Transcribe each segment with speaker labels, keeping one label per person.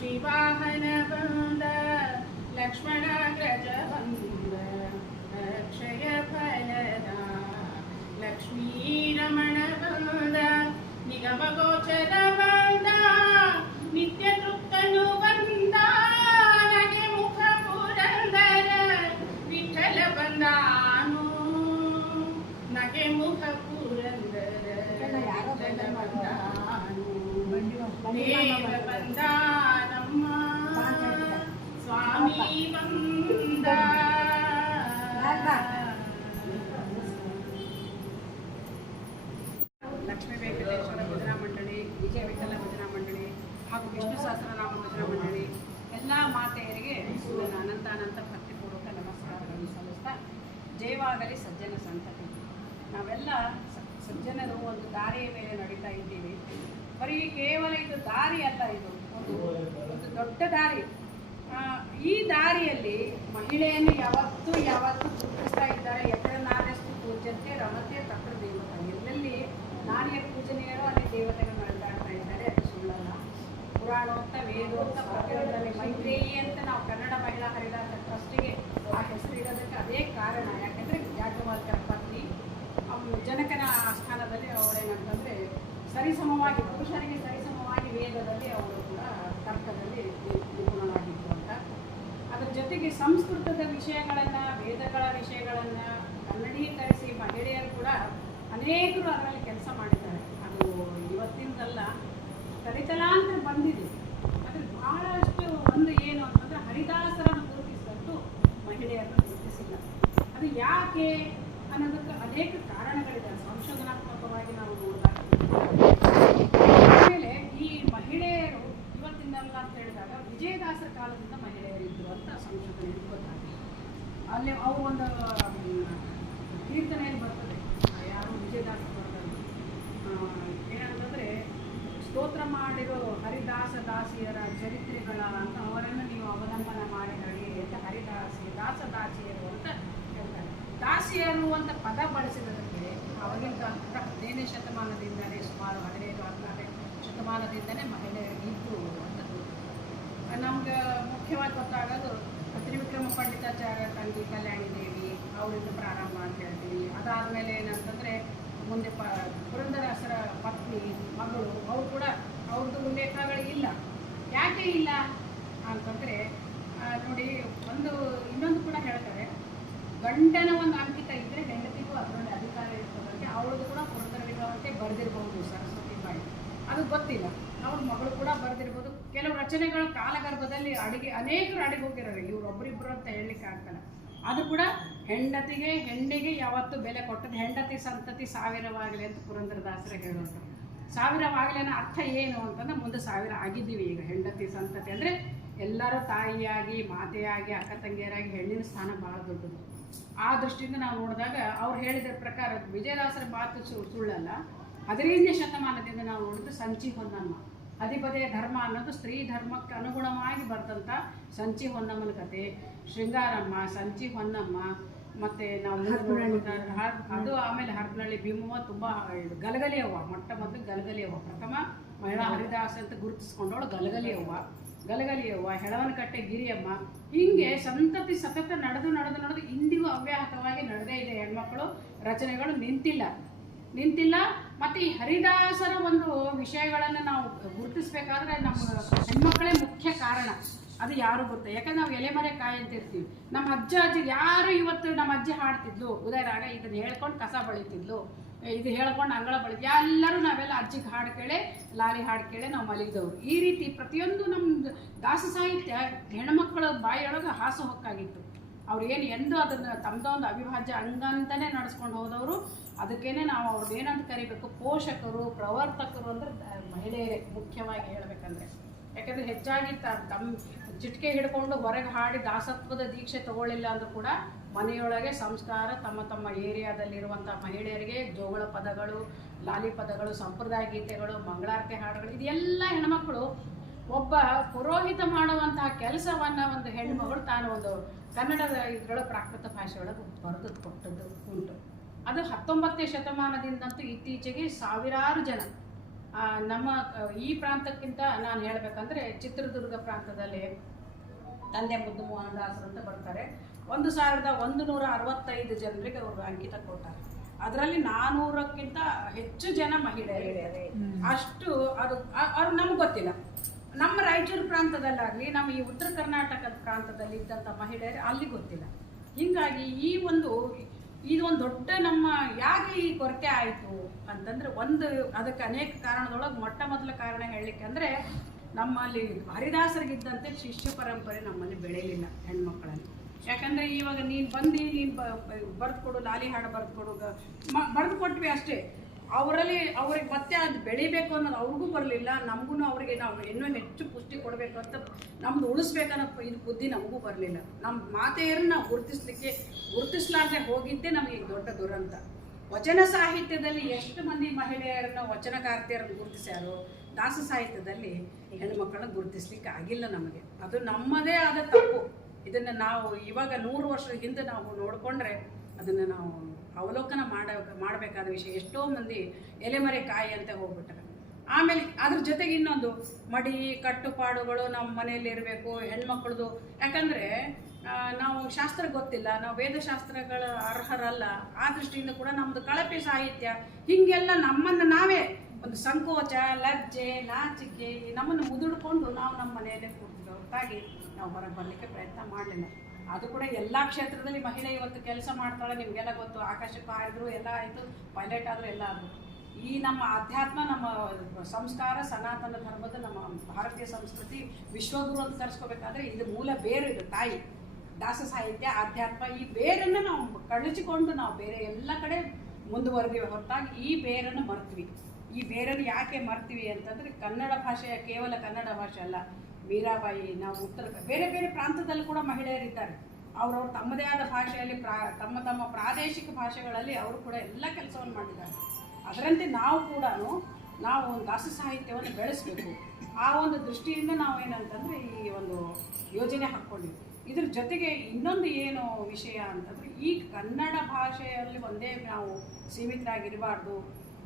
Speaker 1: காமாட்சி வாகன வந்த லக்ஷ்மணாகிரஜ வந்த அக்ஷய பலதா லக்ஷ்மீ ரமண வந்த நிகமகோச்சரா
Speaker 2: ಲಕ್ಷ್ಮೀ ವೆಂಕಟೇಶ್ವರ ಭಜನಾ ಮಂಡಳಿ, ವಿಜಯ ವಿಠಲ ಭಜನಾ ಮಂಡಳಿ ಹಾಗೂ ವಿಷ್ಣು ಸಹಸ್ರನಾಮ ಭಜನಾ ಮಂಡಳಿ ಎಲ್ಲ ಮಾತೆಯರಿಗೆ ನನ್ನ ಅನಂತ ಅನಂತ ಭಕ್ತಿಪೂರ್ವಕ ನಮಸ್ಕಾರಗಳನ್ನು ಸಲ್ಲಿಸ್ತಾ ಜಯವಾಗಲಿ ಸಜ್ಜನ ಸಂತತಿ. ನಾವೆಲ್ಲ ಸಜ್ಜನರು ಒಂದು ದಾರಿಯ ಮೇಲೆ ನಡೀತಾ ಇದ್ದೀವಿ. ಬರೀ ಕೇವಲ ಇದು ದಾರಿ ಅಲ್ಲ ಇದು, ಒಂದು ಒಂದು ದೊಡ್ಡ ದಾರಿ. ಈ ದಾರಿಯಲ್ಲಿ ಮಹಿಳೆಯನ್ನು ಯಾವತ್ತೂ ಯಾವತ್ತೂ ಗುರುತಿಸ್ತಾ ಇದ್ದಾರೆ. ನಾರ್ಯಸ್ತು ಪೂಜ್ಯತೆ, ರಮತೆ ತಕ್ಕ ದೇವತ. ನಾರಿಯ ಪೂಜನೀಯರು ಅಲ್ಲಿ ದೇವತೆಗಳು ನಡೆದಾಡ್ತಾ ಇದ್ದಾರೆ. ಅದು ಸುಳ್ಳಲ್ಲ. ಪುರಾಣೋಕ್ತ, ವೇದೋಕ್ತ, ಪ್ರತಿಯೊಂದರಲ್ಲಿ ಮೈತ್ರೇಯಿ ಅಂತ ನಾವು ಕನ್ನಡ ಮಹಿಳಾ ಹರಿದಾಸ ಟ್ರಸ್ಟಿಗೆ ಆ ಹೆಸರು ಇರೋದಕ್ಕೆ ಅದೇ ಕಾರಣ. ಯಾಕೆಂದರೆ ಜಾಗವಾಲ್ಕರ ಪತ್ನಿ ಅವ್ನು ಜನಕನ ಸ್ಥಾನದಲ್ಲಿ ಅವಳೇನಂತಂದರೆ ಸರಿಸಮವಾಗಿ, ಪುರುಷರಿಗೆ ಸರಿಸಮವಾಗಿ ವೇದದಲ್ಲಿ ಅವರು ಕೂಡ ತರ್ಕದಲ್ಲಿ ನಿ- ನಿಪುಣರಾಗಿದ್ರು ಅಂತ. ಅದರ ಜೊತೆಗೆ ಸಂಸ್ಕೃತದ ವಿಷಯಗಳನ್ನು, ವೇದಗಳ ವಿಷಯಗಳನ್ನು ಕನ್ನಡೀಕರಿಸಿ ಮಹಿಳೆಯರು ಕೂಡ ಅನೇಕರು ಅದರಲ್ಲಿ ಇವತ್ತಿಂದಲ್ಲ ಅಂತ ಬಂದಿದೆ. ಅದ್ರ ಬಹಳಷ್ಟು ಒಂದು ಏನು ಅಂತಂದ್ರೆ ಹರಿದಾಸರನ್ನು ಗುರುತಿಸಿದಂತು ಮಹಿಳೆಯರನ್ನು ಗುರುತಿಸಿಲ್ಲ. ಅದು ಯಾಕೆ ಅನ್ನೋದಕ್ಕೆ ಅನೇಕ ಕಾರಣಗಳಿದೆ ಸಂಶೋಧನಾತ್ಮಕವಾಗಿ ನಾವು ನೋಡಿದಾಗ ಆಮೇಲೆ ಈ ಮಹಿಳೆಯರು ಇವತ್ತಿಂದಲ್ಲ ಅಂತ ಹೇಳಿದಾಗ ವಿಜಯದಾಸರ ಕಾಲದಿಂದ ಮಹಿಳೆಯರಿದ್ದರು ಅಂತ ಸಂಶೋಧನೆ ಗೊತ್ತಾಗಿದೆ ಅಲ್ಲಿ ಅವು ಒಂದು ಮ್, ಕೀರ್ತನೆಯಲ್ಲಿ ಬರ್ತದೆ ಆ, ಯಾರು ವಿಜಯದಾಸ ಬರೆದರು ಏನಂತಂದರೆ ಸ್ತೋತ್ರ ಮಾಡಿರೋ ಹರಿದಾಸ ದಾಸಿಯರ ಚರಿತ್ರೆಗಳ ಅಂತ ಅವರನ್ನು ನೀವು ಅವಲಂಬನ ನಡಿ ಅಂತ ಹರಿದಾಸಿ ದಾಸ ದಾಸಿಯರು ಅಂತ ಹೇಳ್ತಾರೆ. ದಾಸಿಯರು ಅಂತ ಪದ ಬಳಸಿದಕ್ಕೆ ಕಾಲದ ಹದಿನೈದನೇ ಶತಮಾನದಿಂದಲೇ ಸುಮಾರು ಹದಿನೈದು, ಹದಿನಾರನೇ ಶತಮಾನದಿಂದಲೇ ಮಹಿಳೆಯರಿದ್ದು ಅಂತ ನಮ್ಗೆ ಮುಖ್ಯವಾಗಿ ಗೊತ್ತಾಗೋದು ತ್ರಿವಿಕ್ರಮ ಪಂಡಿತಾಚಾರ್ಯ ತಂಗಿ ಕಲ್ಯಾಣಿ ದೇವಿ, ಅವರಿಂದ ಪ್ರಾರಂಭ ಅಂತ ಹೇಳ್ತೀವಿ. ಅದಾದಮೇಲೆ ಏನಂತಂದರೆ ಮುಂದೆ ಪ ಪುರಂದರಾಸರ ಪತ್ನಿ, ಮಗಳು ಅವ್ರು ಕೂಡ ಅವ್ರದ್ದು ಉಲ್ಲೇಖಗಳು ಇಲ್ಲ. ಯಾಕೆ ಇಲ್ಲ ಅಂತಂದರೆ ನೋಡಿ, ಒಂದು, ಇನ್ನೊಂದು ಕೂಡ ಹೇಳ್ತಾರೆ ಗಂಡನ ಒಂದು ಅಂಕಿತ ಇದ್ದರೆ ಹೆಂಡತಿಗೂ ಅದರಲ್ಲಿ ಅಧಿಕಾರ ಇರ್ತದಂತೆ, ಅವಳದು ಕೂಡ ಕೊಡ್ತಾರೆ ವಿಧವಂತೆ ಬರೆದಿರ್ಬೋದು ಸರಸ್ವತಿ ಬಾಯಿ. ಅದು ಗೊತ್ತಿಲ್ಲ. ಅವ್ರ ಮಗಳು ಕೂಡ ಬರೆದಿರ್ಬೋದು. ಕೆಲವು ರಚನೆಗಳು ಕಾಲಗರ್ಭದಲ್ಲಿ ಅಡಿಗೆ, ಅನೇಕರು ಅಡಿಗೆ ಹೋಗಿರೋರು ಒಬ್ಬರಿಬ್ಬರು ಅಂತ ಹೇಳಲಿಕ್ಕೆ ಆಗ್ತಲ್ಲ. ಅದು ಕೂಡ ಹೆಂಡತಿಗೆ, ಹೆಣ್ಣಿಗೆ ಯಾವತ್ತೂ ಬೆಲೆ ಕೊಟ್ಟದ್ದು ಹೆಂಡತಿ, ಸಂತತಿ ಸಾವಿರವಾಗಲಿ ಅಂತ ಪುರಂದರದಾಸರ ಹೇಳುವಂಥದ್ದು. ಸಾವಿರವಾಗಲಿ ಅನ್ನೋ ಅರ್ಥ ಏನು ಅಂತಂದ್ರೆ ಮುಂದೆ ಸಾವಿರ ಆಗಿದ್ದೀವಿ ಈಗ, ಹೆಂಡತಿ ಸಂತತಿ. ಅಂದರೆ ಎಲ್ಲರೂ ತಾಯಿಯಾಗಿ, ಮಾತೆಯಾಗಿ, ಅಕ್ಕ ತಂಗಿಯರಾಗಿ ಹೆಣ್ಣಿನ ಸ್ಥಾನ ಭಾಳ ದೊಡ್ಡದು. ಆ ದೃಷ್ಟಿಯಿಂದ ನಾವು ನೋಡಿದಾಗ ಅವ್ರು ಹೇಳಿದ ಪ್ರಕಾರ ವಿಜಯದಾಸರ ಮಾತು ಸುಳ್ಳಲ್ಲ. ಹದಿನೈದನೇ ಶತಮಾನದಿಂದ ನಾವು ನೋಡಿದ್ರೆ ಸಂಚಿ ಹೊನ್ನಮ್ಮ. ಅಧಿಪತಿಯ ಧರ್ಮ ಅನ್ನೋದು ಸ್ತ್ರೀ ಧರ್ಮಕ್ಕೆ ಅನುಗುಣವಾಗಿ ಬರೆದಂಥ ಸಂಚಿ ಹೊನ್ನಮ್ಮನ ಕತೆ. ಶೃಂಗಾರಮ್ಮ, ಸಂಚಿ ಹೊನ್ನಮ್ಮ ಮತ್ತೆ ನಾವು ಅದು ಆಮೇಲೆ ಹರಪನಹಳ್ಳಿ ಭೀಮವ್ವ ತುಂಬಾ ಗಲಗಲಿ ಅವ್ವ ಮೊಟ್ಟ ಮೊದಲು ಗಲಗಲಿ ಅವ್ವ ಪ್ರಥಮ ಮಹಿಳಾ ಹರಿದಾಸ ಅಂತ ಗುರುತಿಸ್ಕೊಂಡವಳು ಗಲಗಲಿ ಅವ್ವ ಗಲಗಲಿ ಅವ್ವ ಹೆಳವನಕಟ್ಟೆ ಗಿರಿಯಮ್ಮ. ಹಿಂಗೆ ಸಂತತಿ ಸತತ ನಡೆದು ನಡೆದು ನಡೆದು ಇಂದಿಗೂ ಅವ್ಯಾಹತವಾಗಿ ನಡೆದೇ ಇದೆ ಹೆಣ್ಮಕ್ಳು. ರಚನೆಗಳು ನಿಂತಿಲ್ಲ. ನಿಂತಿಲ್ಲ. ಮತ್ತೆ ಈ ಹರಿದಾಸರ ಒಂದು ವಿಷಯಗಳನ್ನು ನಾವು ಗುರುತಿಸ್ಬೇಕಾದ್ರೆ ನಮ್ಮ ಹೆಣ್ಮಕ್ಕಳೇ ಮುಖ್ಯ ಕಾರಣ. ಅದು ಯಾರು ಗೊತ್ತ? ಯಾಕಂದ್ರೆ ನಾವು ಎಲೆಮರೆ ಕಾಯಿ ಅಂತ ಇರ್ತೀವಿ. ನಮ್ಮ ಅಜ್ಜ ಅಜ್ಜಿ ಯಾರು ಇವತ್ತು ನಮ್ಮ ಅಜ್ಜಿ ಹಾಡ್ತಿದ್ಲು? ಉದಯರಾಗ ಇದನ್ನ ಹೇಳ್ಕೊಂಡು ಕಸ ಬಳಿತಿದ್ಲು. ಇದು ಹೇಳ್ಕೊಂಡು ಅಂಗಳ ಬಳಿ ಎಲ್ಲರೂ ನಾವೆಲ್ಲ ಅಜ್ಜಿಗೆ ಹಾಡು ಕೇಳಿ ಲಾರಿ ಹಾಡು ಕೇಳಿ ನಾವು ಮಲಗಿದವ್ರು ಈ ರೀತಿ ಪ್ರತಿಯೊಂದು ನಮ್ಮ ದಾಸ ಸಾಹಿತ್ಯ ಹೆಣ್ಮಕ್ಳ ಬಾಯಿಯೊಳಗೆ ಹಾಸು ಹೊಕ್ಕಾಗಿತ್ತು. ಅವ್ರು ಏನು ಎಂದು ಅದನ್ನು ತಮ್ಮದೊಂದು ಅವಿಭಾಜ್ಯ ಅಂಗ ಅಂತಾನೆ ನಡೆಸ್ಕೊಂಡು ಹೋದವರು. ಅದಕ್ಕೇನೆ ನಾವು ಅವ್ರದ್ದು ಏನಂತ ಕರಿಬೇಕು? ಪೋಷಕರು, ಪ್ರವರ್ತಕರು ಅಂದರೆ ಮಹಿಳೆಯರೇ ಮುಖ್ಯವಾಗಿ ಹೇಳ್ಬೇಕಂದ್ರೆ. ಯಾಕಂದ್ರೆ ಹೆಚ್ಚಾಗಿ ತಮ್ಮ ಚಿಟಿಕೆ ಹಿಡ್ಕೊಂಡು ಹೊರಗೆ ಹಾಡಿ ದಾಸತ್ವದ ದೀಕ್ಷೆ ತಗೊಳ್ಳಿಲ್ಲ ಅಂದ್ರೂ ಕೂಡ ಮನೆಯೊಳಗೆ ಸಂಸ್ಕಾರ, ತಮ್ಮ ತಮ್ಮ ಏರಿಯಾದಲ್ಲಿರುವಂಥ ಮಹಿಳೆಯರಿಗೆ ಜೋಗಳ ಪದಗಳು, ಲಾಲಿ ಪದಗಳು, ಸಂಪ್ರದಾಯ ಗೀತೆಗಳು, ಮಂಗಳಾರತಿ ಹಾಡುಗಳು, ಇದೆಲ್ಲ ಹೆಣ್ಮಕ್ಳು ಒಬ್ಬ ಪುರೋಹಿತ ಮಾಡುವಂತಹ ಕೆಲಸವನ್ನ ಒಂದು ಹೆಣ್ಮಗಳು ತಾನು ಒಂದು ಕನ್ನಡದ ಇದ್ರೊಳಗೆ ಪ್ರಾಕೃತ ಭಾಷೆಯೊಳಗೆ ಬರೆದು ಕೊಟ್ಟದ್ದು ಉಂಟು. ಅದು ಹತ್ತೊಂಬತ್ತನೇ ಶತಮಾನದಿಂದಂತೂ ಇತ್ತೀಚೆಗೆ ಸಾವಿರಾರು ಜನ ನಮ್ಮ ಈ ಪ್ರಾಂತಕ್ಕಿಂತ ನಾನು ಹೇಳ್ಬೇಕಂದ್ರೆ ಚಿತ್ರದುರ್ಗ ಪ್ರಾಂತದಲ್ಲಿ ತಂದೆ ಮುದ್ದು ಮೋಹನ್ ದಾಸರು ಅಂತ ಬರ್ತಾರೆ. ಒಂದು ಸಾವಿರದ ಒಂದು ನೂರ ಅರವತ್ತೈದು ಜನರಿಗೆ ಅವರು ಅಂಕಿತ ಕೊಟ್ಟಾರೆ. ಅದರಲ್ಲಿ ನಾನೂರಕ್ಕಿಂತ ಹೆಚ್ಚು ಜನ ಮಹಿಳೆಯರಿದ್ದಾರೆ. ಅಷ್ಟು ಅದು ಅವ್ರು ನಮ್ಗೆ ಗೊತ್ತಿಲ್ಲ. ನಮ್ಮ ರಾಯಚೂರು ಪ್ರಾಂತದಲ್ಲಾಗಲಿ ನಮ್ಮ ಈ ಉತ್ತರ ಕರ್ನಾಟಕದ ಪ್ರಾಂತದಲ್ಲಿ ಇದ್ದಂಥ ಮಹಿಳೆಯರು ಅಲ್ಲಿ ಗೊತ್ತಿಲ್ಲ. ಹೀಗಾಗಿ ಈ ಒಂದು ಇದು ಒಂದು ದೊಡ್ಡ ನಮ್ಮ ಯಾಕೆ ಈ ಕೊರತೆ ಆಯಿತು ಅಂತಂದ್ರೆ ಒಂದು ಅದಕ್ಕೆ ಅನೇಕ ಕಾರಣದೊಳಗೆ ಮೊಟ್ಟ ಮೊದಲ ಕಾರಣ ಹೇಳಲಿಕ್ಕೆ ಅಂದರೆ ನಮ್ಮಲ್ಲಿ ಹರಿದಾಸರಿಗಿದ್ದಂತೆ ಶಿಷ್ಯ ಪರಂಪರೆ ನಮ್ಮಲ್ಲಿ ಬೆಳೆಯಲಿಲ್ಲ ಹೆಣ್ಮಕ್ಕಳಲ್ಲಿ ಯಾಕಂದ್ರೆ ಇವಾಗ ನೀನು ಬಂದು, ನೀನು ಬರೆದು ಕೊಡು ಲಾಲಿ ಹಾಡು ಬರೆದು ಕೊಡು ಬರೆದು ಕೊಟ್ವಿ ಅಷ್ಟೇ. ಅವರಲ್ಲಿ ಅವ್ರಿಗೆ ಮತ್ತೆ ಅದು ಬೆಳಿಬೇಕು ಅನ್ನೋದು ಅವ್ರಿಗೂ ಬರಲಿಲ್ಲ ನಮಗೂ ಅವರಿಗೆ ನಾವು ಇನ್ನೂ ಹೆಚ್ಚು ಪುಷ್ಟಿ ಕೊಡಬೇಕು ಅಂತ ನಮ್ದು ಉಳಿಸ್ಬೇಕನ್ನೋ ಇದು ಬುದ್ಧಿ ನಮಗೂ ಬರಲಿಲ್ಲ. ನಮ್ಮ ಮಾತೆಯರನ್ನ ಗುರುತಿಸ್ಲಿಕ್ಕೆ, ಗುರುತಿಸ್ಲಾರ್ದೆ ಹೋಗಿದ್ದೇ ನಮಗೆ ದೊಡ್ಡ ದುರಂತ. ವಚನ ಸಾಹಿತ್ಯದಲ್ಲಿ ಎಷ್ಟು ಮಂದಿ ಮಹಿಳೆಯರನ್ನ ವಚನಕಾರ್ತಿಯರನ್ನು ಗುರುತಿಸ್ಯಾರೋ, ದಾಸ ಸಾಹಿತ್ಯದಲ್ಲಿ ಹೆಣ್ಮಕ್ಳನ್ನ ಗುರುತಿಸ್ಲಿಕ್ಕೆ ಆಗಿಲ್ಲ ನಮಗೆ. ಅದು ನಮ್ಮದೇ ಆದ ತಪ್ಪು. ಇದನ್ನು ನಾವು ಇವಾಗ ನೂರು ವರ್ಷದ ಹಿಂದೆ ನಾವು ನೋಡಿಕೊಂಡ್ರೆ ಅದನ್ನು ನಾವು ಅವಲೋಕನ ಮಾಡ, ಮಾಡಬೇಕಾದ ವಿಷಯ. ಎಷ್ಟೋ ಮಂದಿ ಎಲೆಮರೆ ಕಾಯಿ ಅಂತ ಹೋಗ್ಬಿಟ್ಟಾರೆ. ಆಮೇಲೆ ಅದ್ರ ಜೊತೆಗೆ ಇನ್ನೊಂದು ಮಡಿ, ಕಟ್ಟುಪಾಡುಗಳು ನಮ್ಮ ಮನೆಯಲ್ಲಿ ಇರಬೇಕು, ಹೆಣ್ಮಕ್ಳದು. ಯಾಕಂದರೆ ನಾವು ಶಾಸ್ತ್ರ ಗೊತ್ತಿಲ್ಲ, ನಾವು ವೇದಶಾಸ್ತ್ರಗಳ ಅರ್ಹರಲ್ಲ. ಆ ದೃಷ್ಟಿಯಿಂದ ಕೂಡ ನಮ್ಮದು ಕಳಪೆ ಸಾಹಿತ್ಯ, ಹೀಗೆಲ್ಲ ನಮ್ಮನ್ನು ನಾವೇ ಒಂದು ಸಂಕೋಚ, ಲಜ್ಜೆ, ನಾಚಿಕೆ ನಮ್ಮನ್ನು ಮುದುಡ್ಕೊಂಡು ನಾವು ನಮ್ಮ ಮನೆಯಲ್ಲೇ ಕೂತಿದ್ದು ಹೊರತಾಗಿ ನಾವು ಹೊರಗೆ ಬರಲಿಕ್ಕೆ ಪ್ರಯತ್ನ ಮಾಡಲಿಲ್ಲ. ಅದು ಕೂಡ ಎಲ್ಲ ಕ್ಷೇತ್ರದಲ್ಲಿ ಮಹಿಳೆ ಇವತ್ತು ಕೆಲಸ ಮಾಡ್ತಾಳೆ, ನಿಮಗೆಲ್ಲ ಗೊತ್ತು. ಆಕಾಶಕ್ಕೆ ಹಾರಿದ್ರು ಎಲ್ಲ ಆಯಿತು, ಪೈಲಟ್ ಆದರೂ ಎಲ್ಲ ಆದರು. ಈ ನಮ್ಮ ಆಧ್ಯಾತ್ಮ, ನಮ್ಮ ಸಂಸ್ಕಾರ, ಸನಾತನ ಧರ್ಮದ ನಮ್ಮ ಭಾರತೀಯ ಸಂಸ್ಕೃತಿ ವಿಶ್ವಗುರು ಅಂತ ಕರೆಸ್ಕೋಬೇಕಾದ್ರೆ ಇದು ಮೂಲ ಬೇರು ಇದು ತಾಯಿ. ದಾಸ ಸಾಹಿತ್ಯ, ಆಧ್ಯಾತ್ಮ, ಈ ಬೇರನ್ನು ನಾವು ಕಳಚಿಕೊಂಡು ನಾವು ಬೇರೆ ಎಲ್ಲ ಕಡೆ ಮುಂದುವರೆದಿವಿ. ಹೊರತಾಗಿ ಈ ಬೇರನ್ನು ಮರ್ತೀವಿ. ಈ ಬೇರನ್ನು ಯಾಕೆ ಮರ್ತೀವಿ ಅಂತಂದರೆ ಕನ್ನಡ ಭಾಷೆಯ ಕೇವಲ ಕನ್ನಡ ಭಾಷೆ ಅಲ್ಲ. ಮೀರಾಬಾಯಿ ನಾವು ಉತ್ತರ ಬೇರೆ ಬೇರೆ ಪ್ರಾಂತದಲ್ಲಿ ಕೂಡ ಮಹಿಳೆಯರಿದ್ದಾರೆ ಅವರವ್ರು ತಮ್ಮದೇ ಆದ ಭಾಷೆಯಲ್ಲಿ ಪ್ರಾ, ತಮ್ಮ ತಮ್ಮ ಪ್ರಾದೇಶಿಕ ಭಾಷೆಗಳಲ್ಲಿ ಅವರು ಕೂಡ ಎಲ್ಲ ಕೆಲಸವನ್ನು ಮಾಡಿದ್ದಾರೆ. ಅದರಂತೆ ನಾವು ಕೂಡ ನಾವು ಒಂದು ದಾಸ ಸಾಹಿತ್ಯವನ್ನು ಬೆಳೆಸಬೇಕು. ಆ ಒಂದು ದೃಷ್ಟಿಯಿಂದ ನಾವು ಏನಂತಂದರೆ ಈ ಒಂದು ಯೋಜನೆ ಹಾಕ್ಕೊಂಡಿದ್ವಿ. ಇದ್ರ ಜೊತೆಗೆ ಇನ್ನೊಂದು ಏನು ವಿಷಯ ಅಂತಂದರೆ, ಈ ಕನ್ನಡ ಭಾಷೆಯಲ್ಲಿ ಒಂದೇ ನಾವು ಸೀಮಿತರಾಗಿರಬಾರ್ದು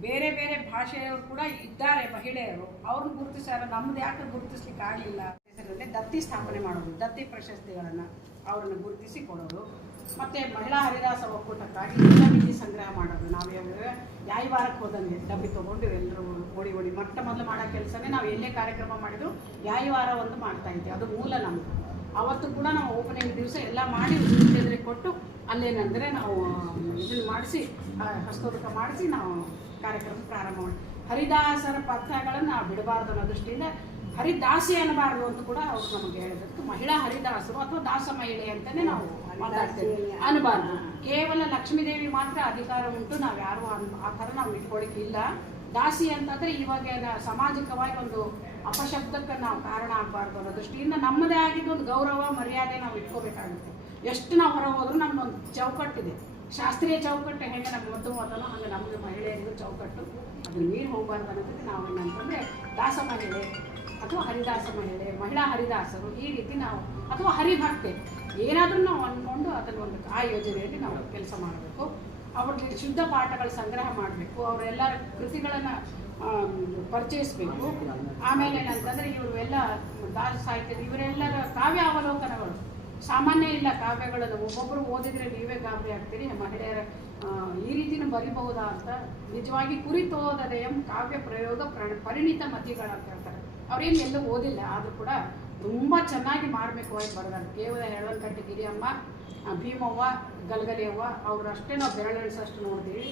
Speaker 2: ಬೇರೆ ಬೇರೆ ಭಾಷೆಯವರು ಕೂಡ ಇದ್ದಾರೆ ಮಹಿಳೆಯರು. ಅವ್ರನ್ನ ಗುರುತಿಸ್ಯಾರ ನಮ್ದು ಯಾಕೆ ಗುರುತಿಸ್ಲಿಕ್ಕೆ ಆಗಲಿಲ್ಲ? ಹೆಸರಲ್ಲಿ ದತ್ತಿ ಸ್ಥಾಪನೆ ಮಾಡೋದು, ದತ್ತಿ ಪ್ರಶಸ್ತಿಗಳನ್ನು ಅವರನ್ನು ಗುರುತಿಸಿ ಕೊಡೋದು. ಮತ್ತು ಮಹಿಳಾ ಹರಿದಾಸ ಒಕ್ಕೂಟಕ್ಕಾಗಿ ನಿಧಿ ಸಂಗ್ರಹ ಮಾಡೋದು. ನಾವು ಯಾವ ವಾರಕ್ಕೆ ಹೋದಂಗೆ ಡಬ್ಬಿ ತೊಗೊಂಡು ಎಲ್ಲರೂ ಓಡಿ ಓಡಿ ಮೊಟ್ಟ ಮೊದಲು ಮಾಡೋ ಕೆಲಸನೇ ನಾವು ಎಲ್ಲೇ ಕಾರ್ಯಕ್ರಮ ಮಾಡಿದ್ರು ಯಾವ ವಾರ ಒಂದು ಮಾಡ್ತಾ ಇದ್ವಿ. ಅದು ಮೂಲ ನಮ್ಮದು ಅವತ್ತು ಕೂಡ ನಾವು ಓಪನಿಂಗ್ ದಿವಸ ಎಲ್ಲ ಮಾಡಿ ಕೊಟ್ಟು ಅಲ್ಲೇನಂದರೆ ನಾವು ಇದನ್ನು ಮಾಡಿಸಿ ಹಸ್ತೋದಕ ಮಾಡಿಸಿ ನಾವು ಕಾರ್ಯಕ್ರಮ ಪ್ರಾರಂಭ ಮಾಡಿ ಹರಿದಾಸರ ಪಥಗಳನ್ನು ನಾವು ಬಿಡಬಾರ್ದು ಅನ್ನೋ ದೃಷ್ಟಿಯಿಂದ ಹರಿದಾಸಿ ಅನ್ನಬಾರದು ಅಂತ ಕೂಡ ಅವ್ರು ನಮಗೆ ಹೇಳಿದ್ರು. ಮಹಿಳಾ ಹರಿದಾಸರು ಅಥವಾ ದಾಸ ಮಹಿಳೆ ಅಂತಾನೆ ನಾವು ಮಾತಾಡ್ತೇವೆ. ಅನ್ನಬಾರ್ದು ಕೇವಲ ಲಕ್ಷ್ಮೀದೇವಿ ಮಾತ್ರ ಅಧಿಕಾರ ಉಂಟು. ನಾವು ಯಾರು ಆ ಥರ ನಾವು ಇಟ್ಕೊಳ್ಳಿಕ್ಕೆ ಇಲ್ಲ. ದಾಸಿ ಅಂತಂದ್ರೆ ಇವಾಗ ಸಾಮಾಜಿಕವಾಗಿ ಒಂದು ಅಪಶಬ್ದಕ್ಕೆ ನಾವು ಕಾರಣ ಆಗಬಾರ್ದು ಅನ್ನೋ ದೃಷ್ಟಿಯಿಂದ ನಮ್ಮದೇ ಆಗಿದ್ದು ಒಂದು ಗೌರವ ಮರ್ಯಾದೆ ನಾವು ಇಟ್ಕೋಬೇಕಾಗುತ್ತೆ. ಎಷ್ಟು ನಾವು ಹೊರ ಹೋದ್ರೂ ನಮ್ದೊಂದು ಚೌಕಟ್ಟಿದೆ. ಶಾಸ್ತ್ರೀಯ ಚೌಕಟ್ಟು ಹೇಗೆ ನಮ್ಗೆ ಮೊದಲು ಹೋದಲ್ಲ ಹಂಗೆ ನಮಗೆ ಮಹಿಳೆಯರಿಗೂ ಚೌಕಟ್ಟು. ಅದು ನೀರು ಹೋಗಬಾರ್ದು ಅನ್ನೋದಕ್ಕೆ ನಾವು ಏನಂತಂದರೆ ದಾಸ ಮಹಿಳೆ ಅಥವಾ ಹರಿದಾಸ ಮಹಿಳೆ, ಮಹಿಳಾ ಹರಿದಾಸರು ಈ ರೀತಿ ನಾವು ಅಥವಾ ಹರಿಭಕ್ತೆ. ಏನಾದರೂ ನಾವು ಅಂದ್ಕೊಂಡು ಅದನ್ನು ಒಂದು ಆ ಯೋಜನೆಯಲ್ಲಿ ನಾವು ಕೆಲಸ ಮಾಡಬೇಕು. ಅವ್ರಿಗೆ ಶುದ್ಧ ಪಾಠಗಳ ಸಂಗ್ರಹ ಮಾಡಬೇಕು. ಅವರೆಲ್ಲ ಕೃತಿಗಳನ್ನು ಪರಿಚಯಿಸಬೇಕು. ಆಮೇಲೆ ಏನಂತಂದರೆ ಇವರು ಎಲ್ಲ ದಾಸ ಸಾಹಿತ್ಯದ, ಇವರೆಲ್ಲರ ಕಾವ್ಯ ಅವಲೋಕನಗಳು. ಸಾಮಾನ್ಯ ಇಲ್ಲ ಕಾವ್ಯಗಳನ್ನು ಒಬ್ಬೊಬ್ಬರು ಓದಿದ್ರೆ ನೀವೇ ಗಾಬರಿ ಆಗ್ತೀರಿ ಮಹಿಳೆಯರ ಈ ರೀತಿನೂ ಬರಿಬಹುದಾ ಅಂತ ನಿಜವಾಗಿ ಕುರಿತೋದದೆಯಂ ಕಾವ್ಯ ಪ್ರಯೋಗ ಪ್ರ, ಪರಿಣಿತ ಮತಿಗಳಂತ ಹೇಳ್ತಾರೆ. ಅವ್ರೇನು ಎಲ್ಲೂ ಓದಿಲ್ಲ, ಆದರೂ ಕೂಡ ತುಂಬ ಚೆನ್ನಾಗಿ ಮಾಡಬೇಕು ಅಂತ ಬರೆದಾರೆ. ಕೇವಲ ಹೆಳವನಕಟ್ಟೆ ಗಿರಿಯಮ್ಮ ಭೀಮವ್ವ, ಗಲಗಲಿಯವ್ವ, ಅವ್ರಷ್ಟೇ ನಾವು ಬೆರಳೆಣಿಸಷ್ಟು ನೋಡ್ತೀವಿ.